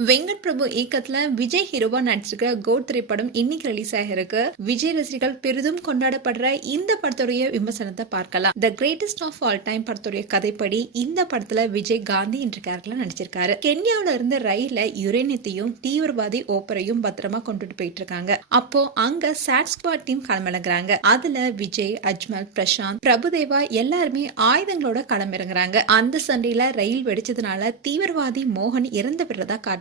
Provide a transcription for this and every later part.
வெங்கட் பிரபு இயக்கத்துல விஜய் ஹீரோவா நடிச்சிருக்கிற கோட் திரைப்படம் இன்னைக்கு ரிலீஸ் ஆகிருக்கு. விஜய் ரசிகர்கள் பெரிதும் கொண்டாடப்படுற இந்த படத்துடைய விமர்சனத்தை பார்க்கலாம். The greatest of all time படத்துடைய கதைப்படி இந்த படத்துல விஜய் காந்தி என்ற கேரக்டர்ல நடிச்சிருக்காரு. கென்யாவில இருந்து ரயில்ல யுரேனியத்தையும் தீவிரவாதி ஓப்பரையும் பத்திரமா கொண்டுட்டு போயிட்டு இருக்காங்க. அப்போ அங்க சாட் ஸ்குவாட் டீம் களமிறங்குறாங்க. அதுல விஜய், அஜ்மல், பிரசாந்த், பிரபுதேவா எல்லாருமே ஆயுதங்களோட களமிறங்குறாங்க. அந்த சண்டையில ரயில் வெடிச்சதுனால தீவிரவாதி மோகன் இறந்து விடுறதா காட்டப்படுறது.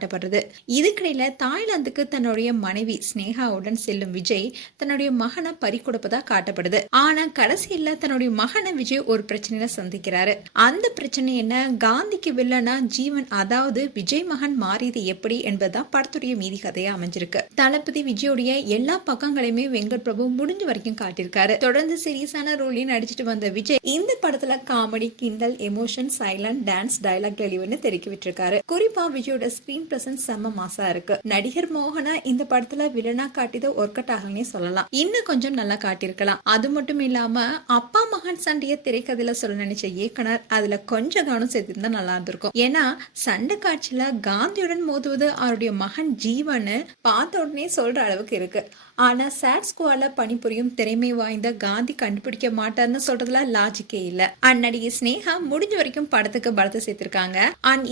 இதுக்கிடையில தாய்லாந்துக்கு தன்னுடைய மனைவி ஸ்னேகாவுடன் செல்லும் விஜய் தன்னுடைய மகனை பறிகொடுப்பதா காட்டப்படுது. ஆனா கடைசியில தன்னுடைய மகனை விஜய் ஒரு பிரச்சனையில சந்திக்கிறாரு. அந்த பிரச்சனை என்ன, காந்திக்கு வில்லனா ஜீவன், அதாவது விஜய் மகன் மாறியது எப்படி என்பதுதான் படத்துடைய மீதி கதையா அமைஞ்சிருக்கு. தளபதி விஜயோடைய எல்லா பக்கங்களையுமே வெங்கட் பிரபு முடிஞ்ச வரைக்கும் காட்டியிருக்காரு. தொடர்ந்து சீரியஸான ரோலையும் நடிச்சிட்டு வந்த விஜய் இந்த படத்துல காமெடி, கிண்டல், எமோஷன், சைலண்ட், டான்ஸ், டயலாக் டெலிவரின்னு தெரிவிக்க விட்டுருக்காரு. குறிப்பா விஜயோட ஸ்கிரீன் பிரசன்ஸ் செம்ம மாசா இருக்கு. நடிகர் மோகனா இந்த படத்துல வில்லனா காட்டியது ஒர்க் அவுட் ஆகலனே சொல்லலாம். இன்னும் கொஞ்சம் நல்லா காட்டியிருக்கலாம். அது மட்டும் இல்லாம அப்பா மகன் சண்டைய திரைக்கதையில சொல்ல நினைச்ச இயக்குனர் அதுல கொஞ்சம் கவனம் சேர்த்திருந்தா நல்லா இருந்திருக்கும். ஏன்னா சண்டை காட்சியில காந்தியுடன் மோதுவது அவருடைய மகன் ஜீவன் பார்த்த உடனே சொல்ற அளவுக்கு இருக்கு. ஆனா சாட் ஸ்குவாட்ல பணிபுரியும் திறமை வாய்ந்த காந்தி கண்டுபிடிக்க மாட்டார்னு சொல்றதுல லாஜிக்கே இல்ல. நடிகை ஸ்னேகா முடிஞ்ச வரைக்கும் படத்துக்கு பலத்தை சேர்த்திருக்காங்க.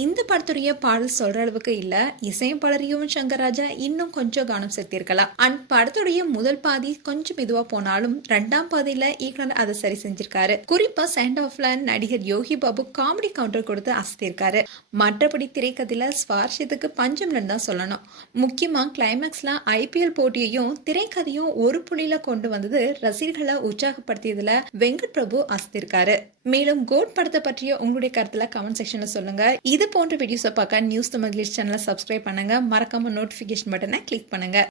இந்த படத்துடைய பாடல் சொல்ற அளவுக்கு இல்ல. இசையமைப்பாளர் யுவன் சங்கர் ராஜா இன்னும் கொஞ்சம் கவனம் செலுத்திருக்கலாம். படத்துடைய முதல் பாதி கொஞ்சம் மெதுவா போனாலும் இரண்டாம் பாதியில இயக்குனர் அதை சரி செஞ்சிருக்காரு. குறிப்பா சென்ட் ஆஃப்ல நடிகர் யோகி பாபு காமெடி கவுண்டர் கொடுத்து அசத்திருக்காரு. மற்றபடி திரைக்கதையில சுவாரஸ்யத்துக்கு பஞ்சம் தான் சொல்லணும். முக்கியமா கிளைமேக்ஸ்ல IPL போட்டியையும் திரைக்கதையும் ஒரு புள்ளியில கொண்டு வந்தது ரசிகர்களை உற்சாகப்படுத்தியதுல வெங்கட் பிரபு அசத்திருக்காரு. மேலும் கோட் படத்தை பற்றிய உங்களுடைய கருத்துல கமெண்ட் செக்ஷன்ல சொல்லுங்க. இது போன்ற வீடியோஸை பார்க்க நியூஸ் தமிழ் சேனலை சப்ஸ்கிரைப் பண்ணுங்க. மறக்காம நோட்டிபிகேஷன் பட்டனை கிளிக் பண்ணுங்க.